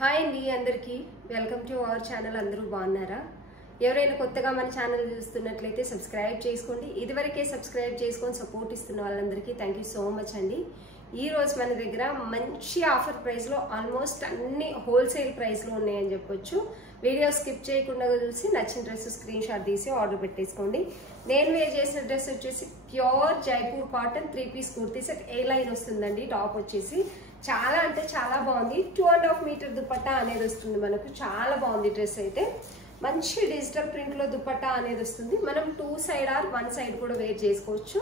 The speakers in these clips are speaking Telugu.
హాయ్ అండి అందరికీ వెల్కమ్ టు అవర్ ఛానల్. అందరూ బాగున్నారా? ఎవరైనా కొత్తగా మన ఛానల్ చూస్తున్నట్లయితే సబ్స్క్రైబ్ చేసుకోండి. ఇదివరకే సబ్స్క్రైబ్ చేసుకొని సపోర్ట్ ఇస్తున్న వాళ్ళందరికీ థ్యాంక్ యూ సో మచ్ అండి. ఈ రోజు మన దగ్గర మంచి ఆఫర్ ప్రైస్లో ఆల్మోస్ట్ అన్ని హోల్సేల్ ప్రైస్లో ఉన్నాయని చెప్పొచ్చు. వీడియో స్కిప్ చేయకుండా చూసి నచ్చిన డ్రెస్ స్క్రీన్ షాట్ తీసి ఆర్డర్ పెట్టేసుకోండి. నేను వేర్ చేసిన డ్రెస్ వచ్చేసి pure Jaipur cotton 3 piece kurti set A line వస్తుందండి. టాప్ వచ్చేసి చాలా అంటే చాలా బాగుంది. 2.5 మీటర్ దుపట్టా అనేది వస్తుంది మనకు. చాలా బాగుంది డ్రెస్ అయితే. మంచి డిజిటల్ ప్రింట్ లో దుపట్టా అనేది వస్తుంది. మనం 2 సైడ్ ఆర్ 1 సైడ్ కూడా వేర్ చేసుకోవచ్చు.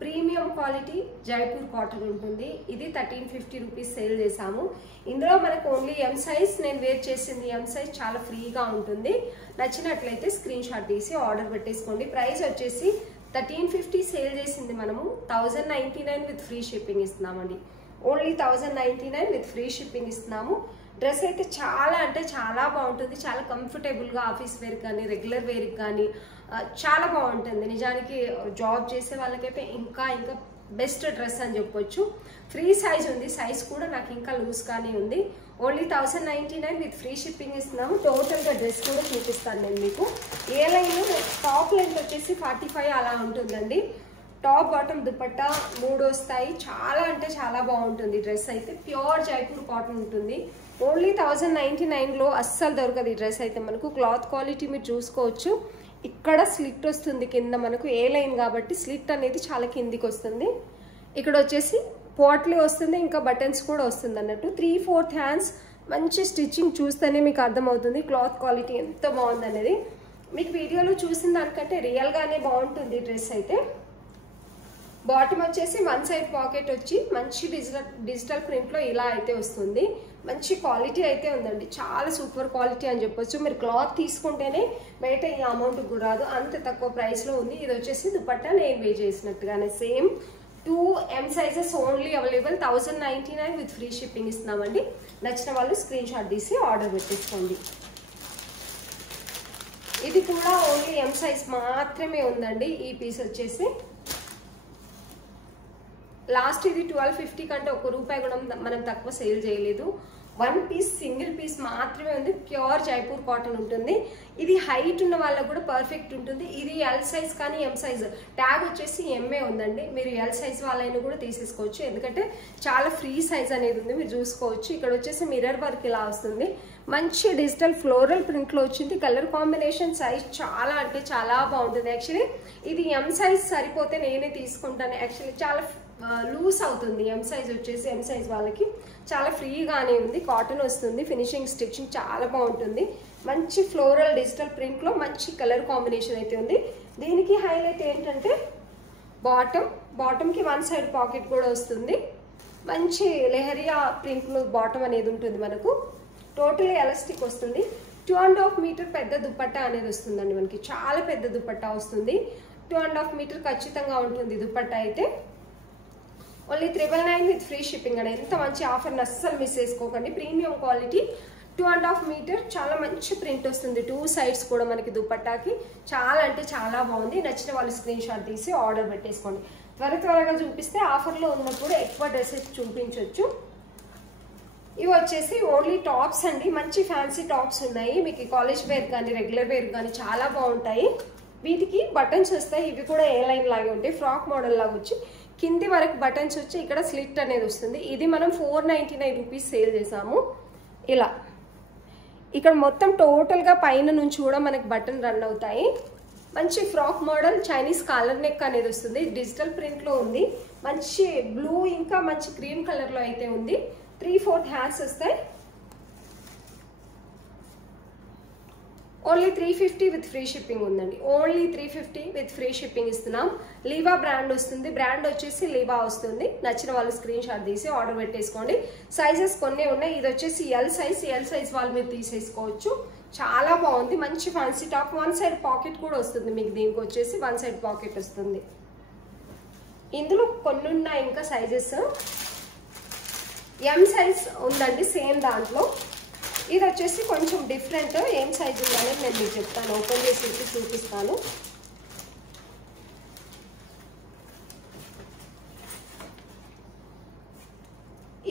ప్రీమియం క్వాలిటీ జైపూర్ కాటన్ ఉంటుంది. ఇది 1350 రూపీస్ సేల్ చేసాము. ఇందులో మనకు ఓన్లీ ఎం సైజ్ నేను వేర్ చేసింది. ఎం సైజ్ చాలా ఫ్రీగా ఉంటుంది. నచ్చినట్లయితే స్క్రీన్ షాట్ తీసి ఆర్డర్ పెట్టేసుకోండి. ప్రైస్ వచ్చేసి 1350 సేల్ చేసింది మనము 1099 విత్ ఫ్రీ షిప్పింగ్ ఇస్తున్నామండి. ఓన్లీ 1099 విత్ ఫ్రీ షిప్పింగ్ ఇస్తున్నాము. డ్రెస్ అయితే చాలా అంటే చాలా బాగుంటుంది. చాలా కంఫర్టబుల్గా ఆఫీస్ వేర్ కానీ రెగ్యులర్ వేర్కి కానీ చాలా బాగుంటుంది. నిజానికి జాబ్ చేసే వాళ్ళకైతే ఇంకా ఇంకా బెస్ట్ డ్రెస్ అని చెప్పొచ్చు. ఫ్రీ సైజ్ ఉంది. సైజ్ కూడా నాకు ఇంకా లూజ్ కానీ ఉంది. ఓన్లీ 1099 విత్ ఫ్రీ షిప్పింగ్ ఇస్తున్నాము. టోటల్గా డ్రెస్ కూడా చూపిస్తాను నేను మీకు. ఏ లైన్ టాప్ లెంత్ వచ్చేసి 45 అలా ఉంటుందండి. టాప్ బాటమ్ దుపట్టా 3 వస్తాయి. చాలా అంటే చాలా బాగుంటుంది డ్రెస్ అయితే. ప్యూర్ జైపూర్ కాటన్ ఉంటుంది. ఓన్లీ 1099లో అస్సలు దొరకదు ఈ డ్రెస్ అయితే మనకు. క్లాత్ క్వాలిటీ మీరు చూసుకోవచ్చు. ఇక్కడ స్లిట్ వస్తుంది కింద మనకు. ఏ లైన్ కాబట్టి స్లిట్ అనేది చాలా కిందికి వస్తుంది. ఇక్కడ వచ్చేసి పోట్లీ వస్తుంది. ఇంకా బటన్స్ కూడా వస్తుంది అన్నట్టు. 3/4 హ్యాండ్స్. మంచి స్టిచ్చింగ్ చూస్తేనే మీకు అర్థమవుతుంది క్లాత్ క్వాలిటీ ఎంత బాగుంది అనేది. మీకు వీడియోలో చూసిన దానికంటే రియల్గానే బాగుంటుంది డ్రెస్ అయితే. బాటమ్ వచ్చేసి 1 సైడ్ పాకెట్ వచ్చి మంచి డిజిటల్ ప్రింట్లో ఇలా అయితే వస్తుంది. మంచి క్వాలిటీ అయితే ఉందండి. చాలా సూపర్ క్వాలిటీ అని చెప్పొచ్చు. మీరు క్లాత్ తీసుకుంటేనే బయట ఈ అమౌంట్ రాదు. అంత తక్కువ ప్రైస్లో ఉంది. ఇది వచ్చేసి దుపట్టా నేను వే చేసినట్టుగానే same 2 M sizes only available. 1099 with free shipping ఇస్తున్నామండి. నచ్చిన వాళ్ళు స్క్రీన్ షాట్ తీసి ఆర్డర్ పెట్టేసుకోండి. ఇది కూడా ఓన్లీ ఎం సైజ్ మాత్రమే ఉందండి. ఈ పీస్ వచ్చేసి లాస్ట్ ఇది 1250 కంటే ₹1 కూడా మనం తక్కువ సేల్ చేయలేదు. 1 పీస్ సింగిల్ పీస్ మాత్రమే ఉంది. ప్యూర్ జైపూర్ కాటన్ ఉంటుంది. ఇది హైట్ ఉన్న వాళ్ళకు కూడా పర్ఫెక్ట్ ఉంటుంది. ఇది ఎల్ సైజ్ కానీ ఎం సైజ్ ట్యాగ్ వచ్చేసి ఎంఏ ఉందండి. మీరు ఎల్ సైజ్ వాళ్ళైనా కూడా తీసేసుకోవచ్చు. ఎందుకంటే చాలా ఫ్రీ సైజ్ అనేది ఉంది. మీరు చూసుకోవచ్చు. ఇక్కడ వచ్చేసి మిర్రర్ వర్క్ ఇలా వస్తుంది. మంచి డిజిటల్ ఫ్లోరల్ ప్రింట్లో వచ్చింది. కలర్ కాంబినేషన్ సైజ్ చాలా అంటే చాలా బాగుంటుంది. యాక్చువల్లీ ఇది ఎం సైజ్ సరిపోతే నేనే తీసుకుంటాను. యాక్చువల్లీ చాలా లూజ్ అవుతుంది. ఎం సైజ్ వచ్చేసి ఎం సైజ్ వాళ్ళకి చాలా ఫ్రీగానే ఉంది. కాటన్ వస్తుంది. ఫినిషింగ్ స్టిచ్చింగ్ చాలా బాగుంటుంది. మంచి ఫ్లోరల్ డిజిటల్ ప్రింట్లో మంచి కలర్ కాంబినేషన్ అయితే ఉంది. దీనికి హైలైట్ ఏంటంటే బాటమ్కి 1 సైడ్ పాకెట్ కూడా వస్తుంది. మంచి లెహరియా ప్రింట్లో బాటమ్ అనేది ఉంటుంది మనకు. టోటలీ ఎలాస్టిక్ వస్తుంది. 2.5 మీటర్ పెద్ద దుపట్టా అనేది వస్తుందండి మనకి. చాలా పెద్ద దుపట్టా వస్తుంది. 2.5 మీటర్ ఖచ్చితంగా ఉంటుంది దుపట్టా అయితే. ఓన్లీ 999 విత్ ఫ్రీ షిప్పింగ్ అండి. ఎంత మంచి ఆఫర్ని అస్సలు మిస్ చేసుకోకండి. ప్రీమియం క్వాలిటీ 2.5 మీటర్ చాలా మంచి ప్రింట్ వస్తుంది. 2 సైడ్స్ కూడా మనకి దుపట్టాకి చాలా అంటే చాలా బాగుంది. నచ్చిన వాళ్ళు స్క్రీన్ షాట్ తీసి ఆర్డర్ పెట్టేసుకోండి. త్వరగా చూపిస్తే ఆఫర్లో ఉన్నప్పుడు ఎక్కువ డ్రెస్సెస్ చూపించవచ్చు. ఇవి వచ్చేసి ఓన్లీ టాప్స్ అండి. మంచి ఫ్యాన్సీ టాప్స్ ఉన్నాయి. మీకు కాలేజ్ వేర్ కానీ రెగ్యులర్ వేర్ కానీ చాలా బాగుంటాయి. వీటికి బటన్స్ వస్తాయి. ఇవి కూడా ఏ లైన్ లాగే ఉంటాయి. ఫ్రాక్ మోడల్ లాగా వచ్చి కింది వరకు బటన్స్ వచ్చి ఇక్కడ స్లిట్ అనేది వస్తుంది. ఇది మనం 499 రూపీస్ సేల్ చేసాము. ఇలా ఇక్కడ మొత్తం టోటల్గా పైన నుంచి కూడా మనకి బటన్ రన్ అవుతాయి. మంచి frock model Chinese collar neck అనేది వస్తుంది. డిజిటల్ ప్రింట్లో ఉంది. మంచి బ్లూ ఇంకా మంచి క్రీమ్ కలర్లో అయితే ఉంది. 3/4 హ్యాండ్స్ వస్తాయి. ఓన్లీ 350 విత్ ఫ్రీ షిప్పింగ్ ఉందండి. ఓన్లీ 350 విత్ ఫ్రీ షిప్పింగ్ ఇస్తున్నాం. లీవా బ్రాండ్ వస్తుంది. బ్రాండ్ వచ్చేసి లీవా వస్తుంది. నచ్చిన వాళ్ళు స్క్రీన్ షాట్ తీసి ఆర్డర్ పెట్టేసుకోండి. సైజెస్ కొన్ని ఉన్నాయి. ఇది వచ్చేసి ఎల్ సైజ్ వాళ్ళు మీరు తీసేసుకోవచ్చు. చాలా బాగుంది. మంచి ఫ్యాన్సీ టాప్. 1 సైడ్ పాకెట్ కూడా వస్తుంది మీకు. దీనికి వచ్చేసి 1 సైడ్ పాకెట్ వస్తుంది. ఇందులో కొన్ని ఉన్నాయి ఇంకా సైజెస్. ఎం సైజ్ ఉందండి సేమ్ దాంట్లో. ఇది వచ్చేసి కొంచెం డిఫరెంట్. ఏం సైజ్ ఉందనేది నేను మీకు చెప్తాను. ఓపెన్ చేసి చూపిస్తాను.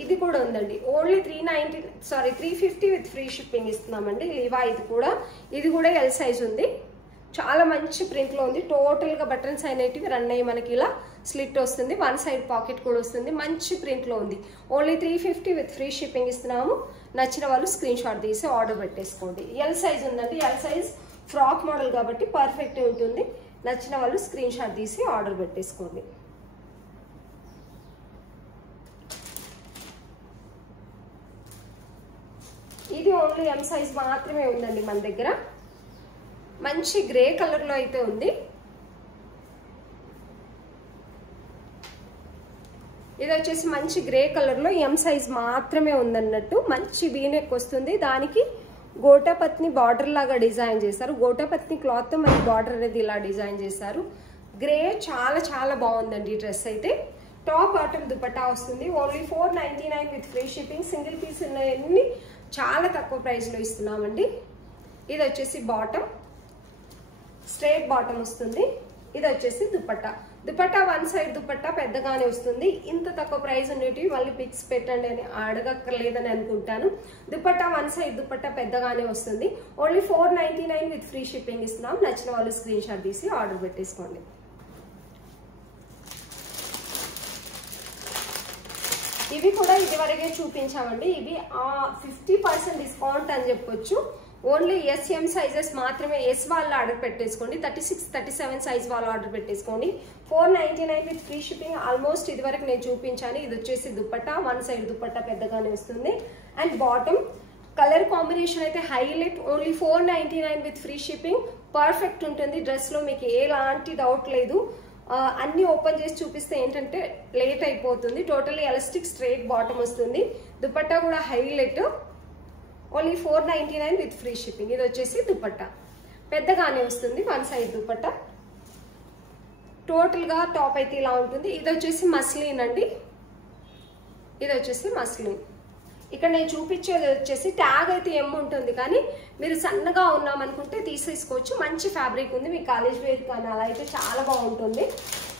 ఇది కూడా ఉందండి. ఓన్లీ 350 విత్ ఫ్రీ షిప్పింగ్ ఇస్తున్నామండి. లివా ఇది కూడా ఎల్ సైజ్ ఉంది. చాలా మంచి ప్రింట్లో ఉంది. టోటల్గా బటన్స్ అనేటివి రన్ అయ్యి మనకి ఇలా స్లిట్ వస్తుంది. వన్ సైడ్ పాకెట్ కూడా వస్తుంది. మంచి ప్రింట్లో ఉంది. ఓన్లీ 350 విత్ ఫ్రీ షిప్పింగ్ ఇస్తున్నాము. నచ్చిన వాళ్ళు స్క్రీన్ షాట్ తీసి ఆర్డర్ పెట్టేసుకోండి. ఎల్ సైజ్ ఉందండి. ఎల్ సైజ్ ఫ్రాక్ మోడల్ కాబట్టి పర్ఫెక్ట్ ఉంటుంది. నచ్చిన వాళ్ళు స్క్రీన్ షాట్ తీసి ఆర్డర్ పెట్టేసుకోండి. ఇది ఓన్లీ ఎం సైజ్ మాత్రమే ఉందండి మన దగ్గర. మంచి గ్రే కలర్లో అయితే ఉంది. ఇది వచ్చేసి మంచి గ్రే కలర్లో ఎం సైజ్ మాత్రమే ఉందన్నట్టు. మంచి వీనెక్ వస్తుంది. దానికి గోటాపత్ని బార్డర్ లాగా డిజైన్ చేశారు. గోటాపత్ని క్లాత్ తో మనకి బార్డర్ అనేది ఇలా డిజైన్ చేశారు. గ్రే చాలా చాలా బాగుందండి ఈ డ్రెస్ అయితే. టాప్ బాటమ్ దుపట్టా వస్తుంది. Only 499 with free shipping. Single piece ఉన్నాయన్ని చాలా తక్కువ ప్రైస్లో ఇస్తున్నామండి. ఇది వచ్చేసి బాటమ్, స్ట్రైట్ బాటమ్ వస్తుంది. ఇది వచ్చేసి దుపట్టా. దుపట్టా వన్ సైడ్ దుపట్టా పెద్దగానే వస్తుంది. ఇంత తక్కువ ప్రైస్ ఉండేటివి మళ్ళీ పిక్స్ పెట్టండి అని అడగక్కర్లేదని అనుకుంటాను. దుపట్టా వన్ సైడ్ దుపట్టా పెద్దగానే వస్తుంది. ఓన్లీ 499 విత్ ఫ్రీ షిప్పింగ్ ఇస్తున్నాం. నచ్చిన వాళ్ళు స్క్రీన్ షాట్ తీసి ఆర్డర్ పెట్టేసుకోండి. ఇవి కూడా ఇదివరకే చూపించామండి. ఇవి 50% డిస్కౌంట్ అని చెప్పొచ్చు. ఓన్లీ ఎస్ఎం సైజెస్ మాత్రమే. ఎస్ వాళ్ళు ఆర్డర్ పెట్టేసుకోండి. 36, 37 సైజ్ వాళ్ళు ఆర్డర్ పెట్టేసుకోండి. 499 విత్ ఫ్రీ షిప్పింగ్. ఆల్మోస్ట్ ఇదివరకు నేను చూపించాను. ఇది వచ్చేసి దుపట్టా, వన్ సైడ్ దుపట్టా పెద్దగానే వస్తుంది. అండ్ బాటమ్ కలర్ కాంబినేషన్ అయితే highlight. Only 499 with free shipping. Perfect ఉంటుంది. డ్రెస్లో మీకు ఎలాంటి డౌట్ లేదు. అన్ని ఓపెన్ చేసి చూపిస్తే ఏంటంటే లేట్ అయిపోతుంది. టోటల్లీ ఎలాస్టిక్ స్ట్రైట్ బాటమ్ వస్తుంది. దుపట్టా కూడా highlight. Only 499 with free shipping. ఇది వచ్చేసి దుపట్టా పెద్దగానే వస్తుంది. One side dupatta. టోటల్గా టాప్ అయితే ఇలా ఉంటుంది. ఇది వచ్చేసి మస్లిన్ అండి. ఇది వచ్చేసి మస్లిన్. ఇక్కడ నేను చూపించేది వచ్చేసి ట్యాగ్ అయితే ఏం ఉంటుంది, కానీ మీరు సన్నగా ఉన్నామనుకుంటే తీసేసుకోవచ్చు. మంచి ఫ్యాబ్రిక్ ఉంది. మీ కాలేజ్ వేర్ కానీ అలా అయితే చాలా బాగుంటుంది.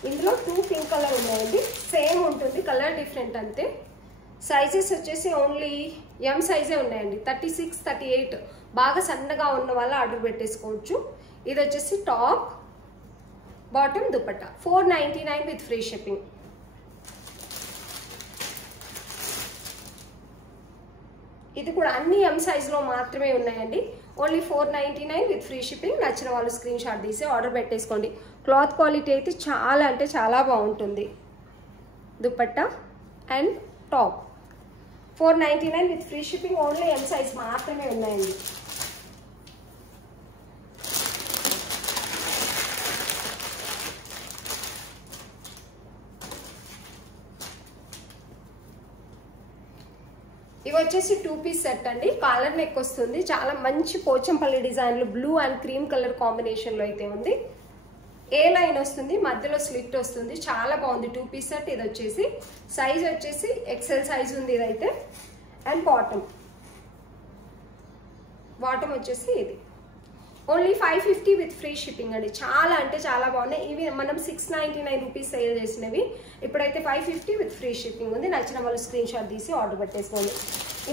ఇందులో 2 పింక్ కలర్ ఉన్నాయండి. సేమ్ ఉంటుంది, కలర్ డిఫరెంట్ అంతే. సైజెస్ వచ్చేసి ఓన్లీ ఎం సైజే ఉన్నాయండి. 36, 38 బాగా సన్నగా ఉన్న వాళ్ళు ఆర్డర్ పెట్టేసుకోవచ్చు. ఇది వచ్చేసి top, bottom, dupatta. 499 with free shipping. ఇది కూడా అన్ని ఎం సైజులో మాత్రమే ఉన్నాయండి. Only 499 with free shipping. నచ్చిన వాళ్ళు స్క్రీన్ షాట్ తీసి ఆర్డర్ పెట్టేసుకోండి. క్లాత్ క్వాలిటీ అయితే చాలా అంటే చాలా బాగుంటుంది. Dupatta and top 499 with free shipping. Only M size మాత్రమే ఉన్నాయండి. ఇవి వచ్చేసి 2 పీస్ సెట్ అండి. కాలర్ నెక్ వస్తుంది. చాలా మంచి పోచంపల్లి డిజైన్లో బ్లూ అండ్ క్రీమ్ కలర్ కాంబినేషన్లో అయితే ఉంది. ఏ లైన్ వస్తుంది, మధ్యలో స్లిట్ వస్తుంది. చాలా బాగుంది. 2 పీస్ సెట్. ఇది వచ్చేసి సైజ్ వచ్చేసి ఎక్సెల్ సైజ్ ఉంది ఇదైతే. అండ్ బాటమ్ వచ్చేసి ఇది. ఓన్లీ 550 విత్ ఫ్రీ షిప్పింగ్ అండి. చాలా అంటే చాలా బాగున్నాయి. ఇవి మనం 699 రూపీస్ సేల్ చేసినవి. ఇప్పుడైతే 550 విత్ ఫ్రీ షిప్పింగ్ ఉంది. నచ్చిన వాళ్ళు స్క్రీన్ షాట్ తీసి ఆర్డర్ పెట్టేసుకోండి.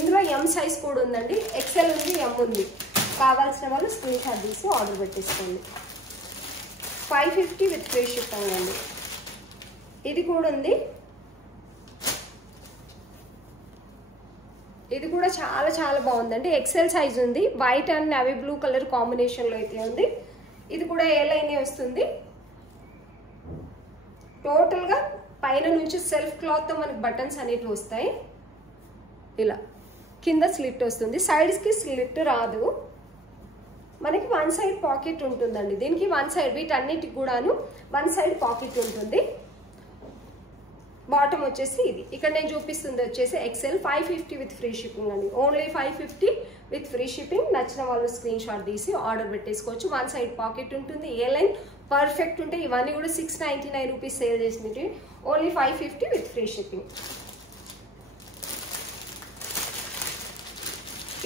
ఇందులో ఎం సైజ్ కూడా ఉందండి. ఎక్సెల్ ఉంది, ఎం ఉంది. కావాల్సిన వాళ్ళు స్క్రీన్ షాట్ తీసి ఆర్డర్ పెట్టేసుకోండి. 550 విత్ ఫ్రీ షిప్పింగ్ అండి. ఇది కూడా ఉంది. ఇది కూడా చాలా చాలా బాగుందండి. ఎక్సెల్ సైజ్ ఉంది. White and navy blue colour కాంబినేషన్లో అయితే ఉంది. ఇది కూడా ఏ లైనే వస్తుంది. టోటల్గా పైన నుంచి సెల్ఫ్ క్లాత్తో మనకి బటన్స్ అనేవి వస్తాయి. ఇలా కింద స్లిట్ వస్తుంది. సైడ్స్కి స్లిట్ రాదు. మనకి వన్ సైడ్ పాకెట్ ఉంటుందండి. దీనికి వన్ సైడ్, వీటన్నిటికి కూడాను వన్ సైడ్ పాకెట్ ఉంటుంది. బాటమ్ వచ్చేసి ఇది. ఇక్కడ నేను చూపిస్తుంది వచ్చేసి ఎక్సెల్. 550 విత్ ఫ్రీ షిప్పింగ్ అండి. Only 550 with free shipping. నచ్చిన వాళ్ళు స్క్రీన్ షాట్ తీసి ఆర్డర్ పెట్టేసుకోవచ్చు. వన్ సైడ్ పాకెట్ ఉంటుంది. ఏ లైన్ పర్ఫెక్ట్ ఉంటాయి. ఇవన్నీ కూడా 699 రూపీస్ సేల్ చేసినవి. Only 550 with free shipping.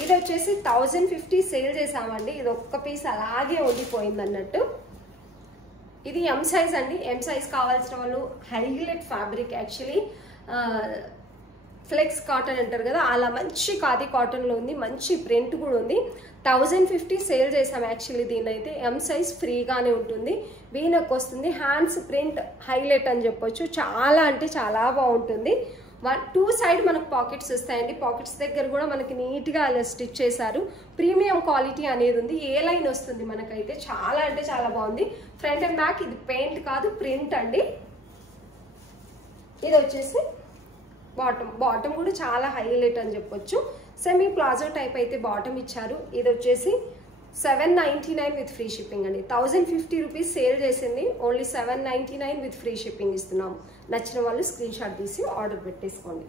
ఇది వచ్చేసి 1050 సేల్ చేసామండి. ఇది ఒక్క పీస్ అలాగే ఉండిపోయింది అన్నట్టు. ఇది ఎం సైజ్ అండి. ఎం సైజ్ కావాల్సిన వాళ్ళు highlight fabric. Actually flex cotton అంటారు కదా, అలా మంచి ఖాదీ కాటన్లో ఉంది. మంచి ప్రింట్ కూడా ఉంది. 1050 సేల్ చేసాం యాక్చువల్లీ. దీని అయితే ఎం సైజ్ ఫ్రీగానే ఉంటుంది. వీనక్ వస్తుంది. హ్యాండ్స్ ప్రింట్ హైలైట్ అని చెప్పొచ్చు. చాలా అంటే చాలా బాగుంటుంది. 2 సైడ్ మనకు పాకెట్స్ వస్తాయండి. పాకెట్స్ దగ్గర కూడా మనకి నీట్గా అలా స్టిచ్ చేశారు. ప్రీమియం క్వాలిటీ అనేది ఉంది. ఏ లైన్ వస్తుంది మనకైతే. చాలా అంటే చాలా బాగుంది. Front and back. ఇది పెయింట్ కాదు, ప్రింట్ అండి. ఇది వచ్చేసి బాటమ్ కూడా చాలా హైలైట్ అని చెప్పొచ్చు. సెమీ ప్లాజో టైప్ అయితే బాటమ్ ఇచ్చారు. ఇది వచ్చేసి 799 విత్ ఫ్రీ షిప్పింగ్ అండి. 1050 రూపీస్ సేల్ చేసింది. ఓన్లీ 799 విత్ ఫ్రీ షిప్పింగ్ ఇస్తున్నాము. నచ్చిన వాళ్ళు స్క్రీన్ షాట్ తీసి ఆర్డర్ పెట్టేసుకోండి.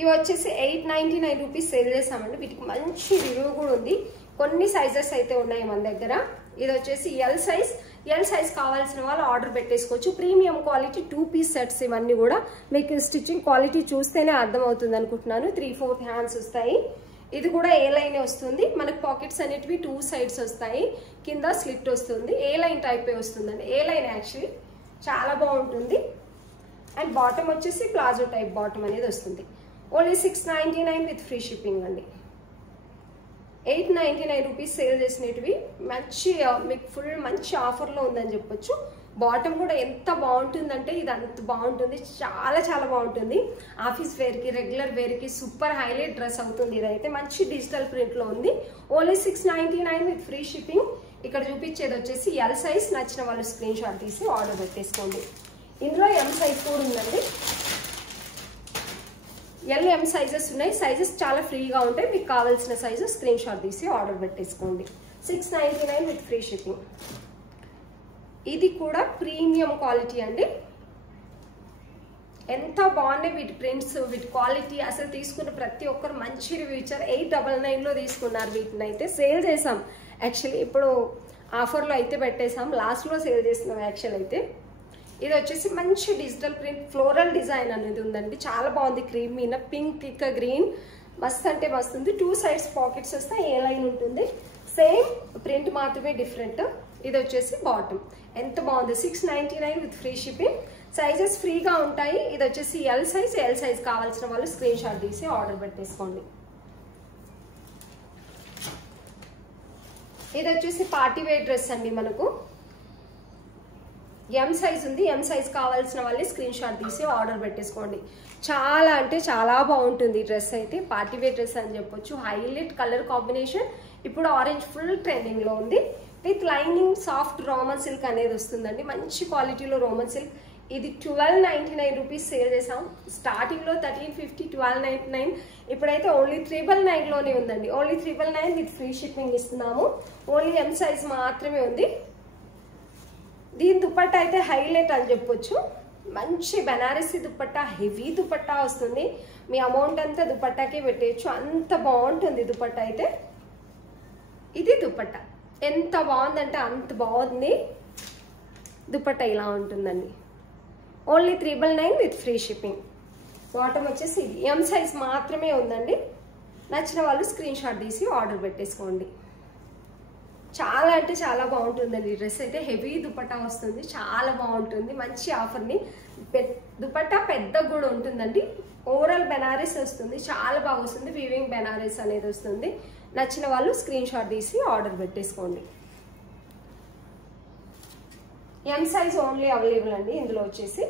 ఇవి వచ్చేసి 899 రూపీస్ సేల్ చేసామండి. వీటికి మంచి రివ్యూ కూడా ఉంది. కొన్ని సైజెస్ అయితే ఉన్నాయి మన దగ్గర. ఇది వచ్చేసి ఎల్ సైజ్ కావాల్సిన వాళ్ళు ఆర్డర్ పెట్టేసుకోవచ్చు. Premium quality 2 piece sets. ఇవన్నీ కూడా మీకు స్టిచ్చింగ్ క్వాలిటీ చూస్తేనే అర్థమవుతుంది అనుకుంటున్నాను. 3/4 హ్యాండ్స్ వస్తాయి. ఇది కూడా ఏ లైన్ వస్తుంది. మనకు పాకెట్స్ అనేటివి 2 సైడ్స్ వస్తాయి. కింద స్లిట్ వస్తుంది. ఏ లైన్ టైప్ వస్తుందండి. ఏ లైన్ యాక్చువల్లీ చాలా బాగుంటుంది. అండ్ బాటమ్ వచ్చేసి ప్లాజో టైప్ బాటమ్ అనేది వస్తుంది. ఓన్లీ 699 విత్ ఫ్రీ షిప్పింగ్ అండి. 899 రూపీస్ సేల్ చేసినవి మంచి మీకు ఫుల్ మంచి ఆఫర్లో ఉందని చెప్పొచ్చు. బాటమ్ కూడా ఎంత బాగుంటుందంటే ఇది అంత బాగుంటుంది. చాలా చాలా బాగుంటుంది. ఆఫీస్ వేర్కి, రెగ్యులర్ వేర్కి సూపర్ హైలైట్ డ్రెస్ అవుతుంది. ఇదైతే మంచి డిజిటల్ ప్రింట్లో ఉంది. Only 699 with free shipping. ఇక్కడ చూపించేది వచ్చేసి ఎల్ సైజ్. నచ్చిన వాళ్ళు స్క్రీన్ షాట్ తీసి ఆర్డర్ పెట్టేసుకోండి. ఇందులో ఎం సైజ్ కూడా ఉందండి. ఎల్ ఎం సైజెస్ ఉన్నాయి. సైజెస్ చాలా ఫ్రీగా ఉంటాయి. మీకు కావాల్సిన సైజు స్క్రీన్ షాట్ తీసి ఆర్డర్ పెట్టేసుకోండి. 699 విత్ ఫ్రీ షిప్పింగ్. ఇది కూడా ప్రీమియం క్వాలిటీ అండి. ఎంత బాగున్నాయి వీటి ప్రింట్స్, వీటి క్వాలిటీ. అసలు తీసుకున్న ప్రతి ఒక్కరు మంచి రివ్యూ ఇచ్చారు. 899లో తీసుకున్నారు. వీటిని అయితే సేల్ చేసాం యాక్చువల్లీ. ఇప్పుడు ఆఫర్లో అయితే పెట్టేసాం. లాస్ట్లో సేల్ చేస్తున్నాం యాక్చువల్ అయితే. ఇది వచ్చేసి మంచి డిజిటల్ ప్రింట్ ఫ్లోరల్ డిజైన్ అనేది ఉందండి. చాలా బాగుంది. క్రీమ్ మీద పింక్ ఇంకా గ్రీన్ మస్త్ అంటే మస్తు ఉంది. 2 సైడ్స్ పాకెట్స్ వస్తాయి. ఏ లైన్ ఉంటుంది. సేమ్ ప్రింట్ మాత్రమే డిఫరెంట్. ఇది వచ్చేసి బాటమ్. ఎంత బాగుంది. 699 విత్ ఫ్రీ షిప్పింగ్. సైజెస్ ఫ్రీగా ఉంటాయి. ఇది వచ్చేసి ఎల్ సైజ్ కావాల్సిన వాళ్ళు స్క్రీన్ షాట్ తీసి ఆర్డర్ పెట్టేసుకోండి. ఇది వచ్చేసి పార్టీ వేర్ డ్రెస్ అండి. మనకు ఎం సైజ్ ఉంది. ఎం సైజ్ కావాల్సిన వాళ్ళే స్క్రీన్ షాట్ తీసి ఆర్డర్ పెట్టేసుకోండి. చాలా అంటే చాలా బాగుంటుంది ఈ డ్రెస్ అయితే. పార్టీ వేర్ డ్రెస్ అని చెప్పొచ్చు. Highlight colour combination. ఇప్పుడు ఆరెంజ్ ఫుల్ ట్రెండింగ్లో ఉంది. With lining soft Roman silk అనేది వస్తుందండి. మంచి క్వాలిటీలో రోమన్ సిల్క్. ఇది 1299 రూపీస్ సేల్ చేసాం. స్టార్టింగ్లో 1350, 1299. ఇప్పుడైతే ఓన్లీ 399లోనే ఉందండి. ఓన్లీ 399 విత్ ఫ్రీ షిప్పింగ్ ఇస్తున్నాము. ఓన్లీ ఎం సైజ్ మాత్రమే ఉంది. దీని దుపట్టా అయితే హైలైట్ అని చెప్పొచ్చు. మంచి బెనారసీ దుపట్టా, హెవీ దుపట్టా వస్తుంది. మీ అమౌంట్ అంతా దుపట్టాకే పెట్టేయచ్చు. అంత బాగుంటుంది దుపట్టా అయితే. ఇది దుపట్టా ఎంత బాగుందంటే అంత బాగుంది. దుపట్టా ఇలా ఉంటుందండి. Only 399 with free shipping. Bottom వచ్చేసి ఇది ఎం సైజ్ మాత్రమే ఉందండి. నచ్చిన వాళ్ళు స్క్రీన్ షాట్ తీసి ఆర్డర్ పెట్టేసుకోండి. చాలా అంటే చాలా బాగుంటుందండి ఈ డ్రెస్ అయితే. హెవీ దుపట్టా వస్తుంది. చాలా బాగుంటుంది. మంచి ఆఫర్ని. దుపట్టా పెద్ద కూడా ఉంటుందండి. ఓవరాల్ బెనారస్ వస్తుంది. చాలా బాగా వస్తుంది. వీవింగ్ బెనారస్ అనేది వస్తుంది. నచ్చిన వాళ్ళు స్క్రీన్ షాట్ తీసి ఆర్డర్ పెట్టేసుకోండి. ఎం సైజ్ ఓన్లీ అవైలబుల్ అండి ఇందులో వచ్చేసి.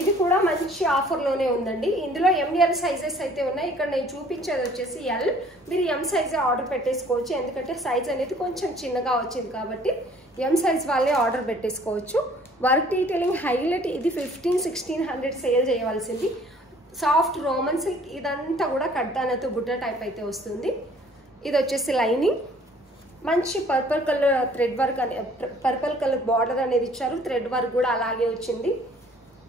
ఇది కూడా మంచి ఆఫర్లోనే ఉందండి. ఇందులో ఎంఎల్ సైజెస్ అయితే ఉన్నాయి. ఇక్కడ నేను చూపించేది వచ్చేసి ఎల్. మీరు ఎం సైజే ఆర్డర్ పెట్టేసుకోవచ్చు. ఎందుకంటే సైజ్ అనేది కొంచెం చిన్నగా వచ్చింది కాబట్టి ఎం సైజ్ వాళ్ళే ఆర్డర్ పెట్టేసుకోవచ్చు. Work detailing highlight. ఇది 1500-1600 సేల్ చేయవలసింది. Soft Roman silk. ఇదంతా కూడా కడ్డానతో బుట్ట టైప్ అయితే వస్తుంది. ఇది వచ్చేసి లైనింగ్. మంచి పర్పుల్ కలర్ థ్రెడ్ వర్క్ అని, పర్పుల్ కలర్ బార్డర్ అనేది ఇచ్చారు. థ్రెడ్ వర్క్ కూడా అలాగే వచ్చింది.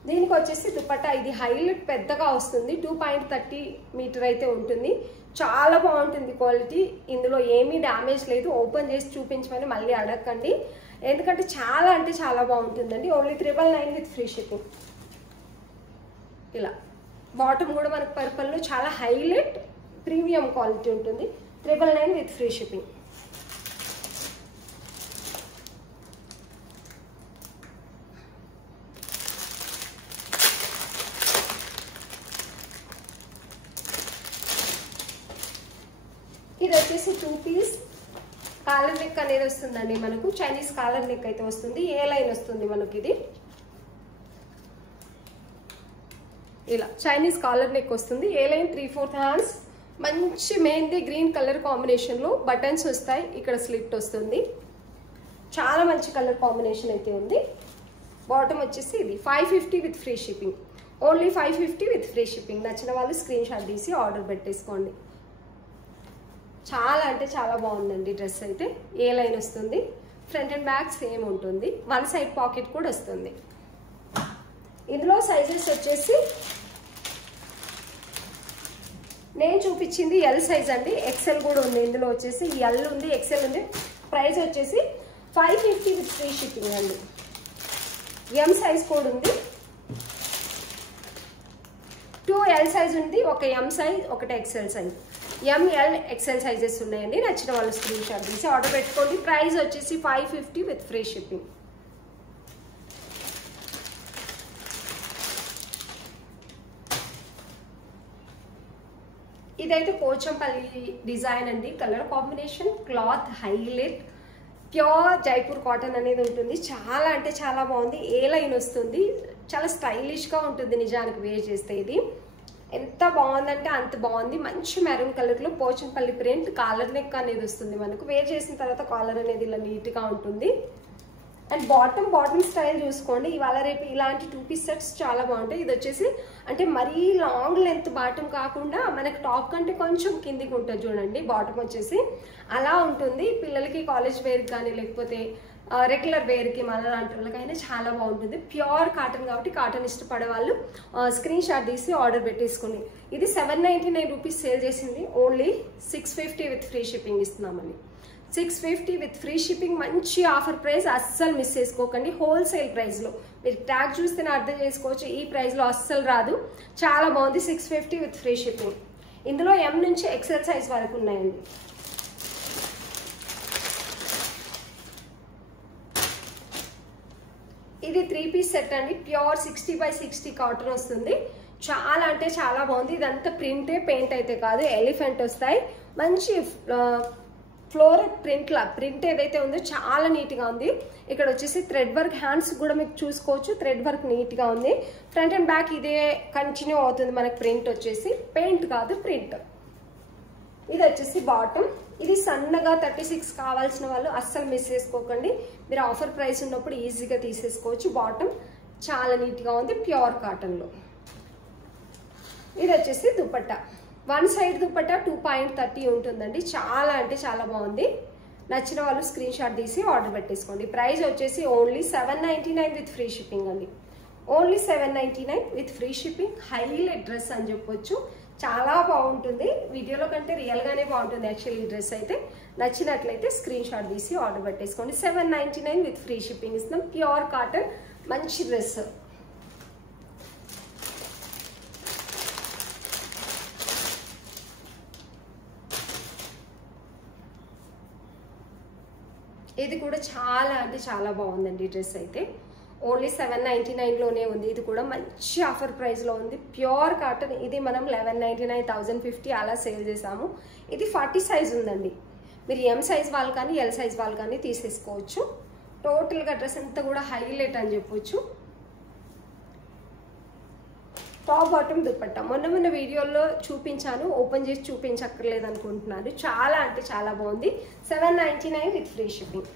దీనికి వచ్చేసి దుపట్టా ఇది హైలైట్ పెద్దగా వస్తుంది. 2.30 మీటర్ అయితే ఉంటుంది. చాలా బాగుంటుంది క్వాలిటీ. ఇందులో ఏమీ డ్యామేజ్ లేదు. ఓపెన్ చేసి చూపించమని మళ్ళీ అడగండి. ఎందుకంటే చాలా అంటే చాలా బాగుంటుందండి. Only 399 with free shipping. ఇలా బాటమ్ కూడా మనకు పర్పుల్లో చాలా హైలైట్ ప్రీమియం క్వాలిటీ ఉంటుంది. 399 విత్ ఫ్రీ షిప్పింగ్. ఇది వచ్చేసి 2 పీస్ కాలర్ నెక్ అనేది వస్తుందండి మనకు. చైనీస్ కాలర్ నెక్ అయితే వస్తుంది. ఏ లైన్ వస్తుంది మనకి ఇది ఇలా చైనీస్ కాలర్ నెక్ వస్తుంది. ఏ లైన్ 3/4 హ్యాండ్స్. మంచి మెహందీ గ్రీన్ కలర్ కాంబినేషన్ లో బటన్స్ వస్తాయి. ఇక్కడ స్లిట్ వస్తుంది. చాలా మంచి కలర్ కాంబినేషన్ అయితే ఉంది. బాటమ్ వచ్చేసి ఇది 550 with free shipping. Only 550 with free shipping. నచ్చిన వాళ్ళు స్క్రీన్ షాట్ తీసి ఆర్డర్ పెట్టేసుకోండి. చాలా అంటే చాలా బాగుందండి డ్రెస్ అయితే. ఏ లైన్ వస్తుంది. ఫ్రంట్ అండ్ బ్యాక్ సేమ్ ఉంటుంది. 1 సైడ్ పాకెట్ కూడా వస్తుంది. ఇందులో సైజెస్ వచ్చేసి నేను చూపించింది ఎల్ సైజ్ అండి. ఎక్సెల్ కూడా ఉంది ఇందులో వచ్చేసి. ఎల్ ఉంది, ఎక్సెల్ ఉంది. ప్రైస్ వచ్చేసి 550 విత్ ఫ్రీ షిప్పింగ్ అండి. ఎం సైజ్ కూడా ఉంది. 2 ఎల్ సైజ్ ఉంది, ఒక ఎం సైజ్, ఒకటి XL size. M L XL sizes ఉన్నాయండి. నచ్చిన వాళ్ళు స్క్రీన్ షాట్ తీసి ఆర్డర్ పెట్టుకోండి. ప్రైస్ వచ్చేసి 550 విత్ ఫ్రీ షిప్పింగ్. ఇదైతే పోచంపల్లి డిజైన్ అండి. Colour combination, cloth highlight, pure Jaipur cotton అనేది ఉంటుంది. చాలా అంటే చాలా బాగుంది. ఏ లైన్ వస్తుంది. చాలా స్టైలిష్గా ఉంటుంది నిజానికి వేర్ చేస్తే. ఇది ఎంత బాగుందంటే అంత బాగుంది. మంచి మెరూన్ కలర్లో పోచంపల్లి ప్రింట్ కాలర్ నెక్ అనేది వస్తుంది మనకు. వేర్ చేసిన తర్వాత కాలర్ అనేది ఇలా నీట్గా ఉంటుంది. అండ్ బాటమ్ స్టైల్ చూసుకోండి. ఇవాళ రేపు ఇలాంటి 2 పీస్ సెట్స్ చాలా బాగుంటాయి. ఇది వచ్చేసి అంటే మరీ లాంగ్ లెంత్ బాటమ్ కాకుండా మనకి టాప్ కంటే కొంచెం కిందికి ఉంటుంది చూడండి. బాటమ్ వచ్చేసి అలా ఉంటుంది. పిల్లలకి కాలేజ్ వేర్కి కానీ లేకపోతే రెగ్యులర్ వేర్కి మన లాంటి వాళ్ళకైనా చాలా బాగుంటుంది. ప్యూర్ కాటన్ కాబట్టి కాటన్ ఇష్టపడే వాళ్ళు స్క్రీన్ షాట్ తీసి ఆర్డర్ పెట్టేసుకోండి. ఇది 799 రూపీస్ సేల్ చేసింది. ఓన్లీ 650 విత్ ఫ్రీ షిప్పింగ్ ఇస్తున్నామని. 650 విత్ ఫ్రీ షిప్పింగ్. మంచి ఆఫర్ ప్రైస్. అస్సలు మిస్ చేసుకోకండి. హోల్సేల్ ప్రైస్లో మీరు ట్యాగ్ చూస్తేనే అర్థం చేసుకోవచ్చు. ఈ ప్రైస్లో అస్సలు రాదు. చాలా బాగుంది. 650 విత్ ఫ్రీ షిప్పింగ్. ఇందులో ఎం నుంచి ఎక్సెల్ సైజ్ వరకు ఉన్నాయండి. ఇది 3 పీస్ సెట్ అండి. ప్యూర్ 60x60 కాటన్ వస్తుంది. చాలా అంటే చాలా బాగుంది. ఇదంతా ప్రింటే, పెయింట్ అయితే కాదు. ఎలిఫెంట్ వస్తాయి. మంచి ఫ్లోరల్ ప్రింట్ ఏదైతే ఉందో చాలా నీట్గా ఉంది. ఇక్కడ వచ్చేసి థ్రెడ్ వర్క్ హ్యాండ్స్ కూడా మీకు చూసుకోవచ్చు. థ్రెడ్ వర్క్ నీట్గా ఉంది. ఫ్రంట్ అండ్ బ్యాక్ ఇదే కంటిన్యూ అవుతుంది మనకి. ప్రింట్ వచ్చేసి పెయింట్ కాదు, ప్రింట్. ఇది వచ్చేసి బాటమ్. ఇది సన్నగా 36 కావాల్సిన వాళ్ళు అస్సలు మిస్ చేసుకోకండి. మీరు ఆఫర్ ప్రైస్ ఉన్నప్పుడు ఈజీగా తీసేసుకోవచ్చు. బాటమ్ చాలా నీట్గా ఉంది. ప్యూర్ కాటన్లో. ఇది వచ్చేసి దుపట్టా. 1 సైడ్ దుపట్టా 2.30 ఉంటుందండి. చాలా అంటే చాలా బాగుంది. నచ్చిన వాళ్ళు స్క్రీన్ షాట్ తీసి ఆర్డర్ పెట్టేసుకోండి. ప్రైస్ వచ్చేసి ఓన్లీ 799 విత్ ఫ్రీ షిప్పింగ్ అండి. Only 799 with free shipping. Highlight dress అని చెప్పొచ్చు. చాలా బాగుంటుంది. వీడియోలో కంటే రియల్గానే బాగుంటుంది యాక్చువల్లీ ఈ డ్రెస్ అయితే. నచ్చినట్లయితే స్క్రీన్ షాట్ తీసి ఆర్డర్ పెట్టేసుకోండి. 799 విత్ ఫ్రీ షిప్పింగ్ ఇస్తున్నాం. ప్యూర్ కాటన్ మంచి డ్రెస్. ఇది కూడా చాలా అంటే చాలా బాగుందండి డ్రెస్ అయితే. ఓన్లీ 799లోనే ఉంది. ఇది కూడా మంచి ఆఫర్ ప్రైస్లో ఉంది. Pure cotton. ఇది మనం 1199, 1050 అలా సేల్ చేసాము. ఇది 40 సైజ్ ఉందండి. మీరు ఎం సైజ్ వాళ్ళు కానీ ఎల్ సైజ్ వాళ్ళు కానీ తీసేసుకోవచ్చు. టోటల్గా డ్రెస్ అంతా కూడా హైలైట్ అని చెప్పొచ్చు. టాప్ బాటమ్ దుపట్టా మొన్న వీడియోలో చూపించాను. ఓపెన్ చేసి చూపించక్కర్లేదు అనుకుంటున్నాను. చాలా అంటే చాలా బాగుంది. 799 విత్ ఫ్రీ షిప్పింగ్.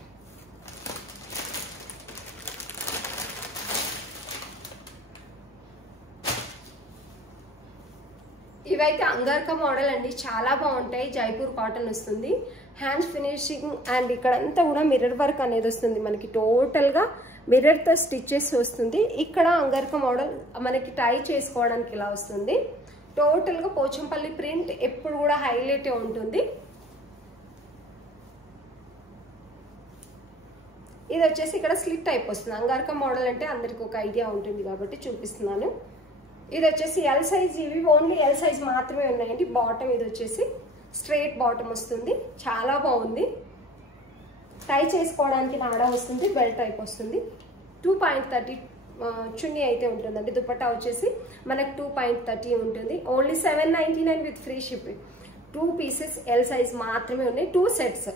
ఇవైతే అంగార్కా మోడల్ అండి. చాలా బాగుంటాయి. జైపూర్ కాటన్ వస్తుంది. హ్యాండ్ ఫినిషింగ్ అండ్ ఇక్కడంతా కూడా మిర్రర్ వర్క్ అనేది వస్తుంది మనకి. టోటల్గా మిర్రర్తో స్టిచెస్ వస్తుంది. ఇక్కడ అంగార్కా మోడల్ మనకి టై చేసుకోవడానికి ఇలా వస్తుంది. టోటల్గా పోచంపల్లి ప్రింట్ ఎప్పుడు కూడా హైలైట్ ఉంటుంది. ఇది వచ్చేసి ఇక్కడ స్లిట్ టైప్ వస్తుంది. అంగార్కా మోడల్ అంటే అందరికి ఒక ఐడియా ఉంటుంది కాబట్టి చూపిస్తున్నాను. ఇది వచ్చేసి ఎల్ సైజ్. ఇవి ఓన్లీ ఎల్ సైజ్ మాత్రమే ఉన్నాయండి. బాటమ్ ఇది వచ్చేసి స్ట్రైట్ బాటమ్ వస్తుంది. చాలా బాగుంది. టై చేసుకోవడానికి నాడా వస్తుంది. బెల్ట్ టైప్ వస్తుంది. 2.30 చున్నీ అయితే ఉంటుందండి. దుపట్టా వచ్చేసి మనకు 2.30 ఉంటుంది. Only 799 with free shipping. 2 pieces L size మాత్రమే ఉన్నాయి. 2 సెట్స్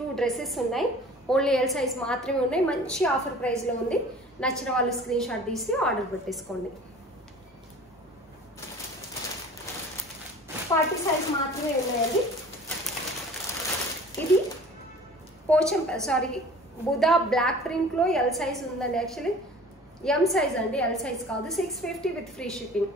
2 డ్రెస్సెస్ ఉన్నాయి. ఓన్లీ ఎల్ సైజ్ మాత్రమే ఉన్నాయి. మంచి ఆఫర్ ప్రైస్లో ఉంది. నచ్చిన వాళ్ళు స్క్రీన్ షాట్ తీసి ఆర్డర్ పెట్టేసుకోండి. 40 సైజ్ మాత్రమే ఉన్నాయండి. ఇది బుధా బ్లాక్ ప్రింట్లో ఎల్ సైజ్ ఉందండి. యాక్చువల్లీ ఎం సైజ్ అండి, ఎల్ సైజ్ కాదు. 650 with free shipping.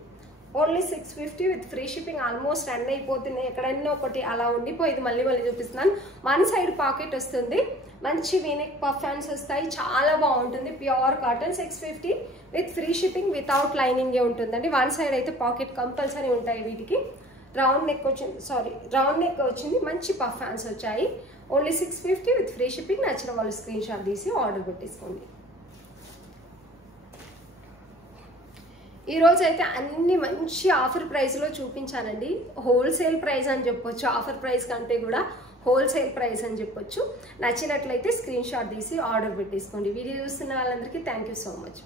Only 650 with free shipping. Almost run అయిపోతున్నాయి. ఎక్కడైనా ఒకటి అలా ఉండిపోయింది. మళ్ళీ చూపిస్తున్నాను. 1 సైడ్ పాకెట్ వస్తుంది. మంచి వీనెక్ పఫ్ హ్యాండ్స్ వస్తాయి. చాలా బాగుంటుంది. Pure cotton. 650 with free shipping. Without లైనింగే ఉంటుందండి. 1 సైడ్ అయితే పాకెట్ కంపల్సరీ ఉంటాయి. వీటికి రౌండ్ నెక్ వచ్చింది. మంచి పఫ్ హ్యాండ్స్ వచ్చాయి. Only 650 with free shipping. నచ్చిన వాళ్ళు స్క్రీన్ షాట్ తీసి ఆర్డర్ పెట్టేసుకోండి. ఈరోజు అయితే అన్ని మంచి ఆఫర్ ప్రైస్లో చూపించానండి. హోల్సేల్ ప్రైస్ అని చెప్పొచ్చు. ఆఫర్ ప్రైస్ కంటే కూడా హోల్సేల్ ప్రైస్ అని చెప్పొచ్చు. నచ్చినట్లయితే స్క్రీన్ షాట్ తీసి ఆర్డర్ పెట్టేసుకోండి. వీడియో చూస్తున్న వాళ్ళందరికీ థ్యాంక్ యూ సో మచ్.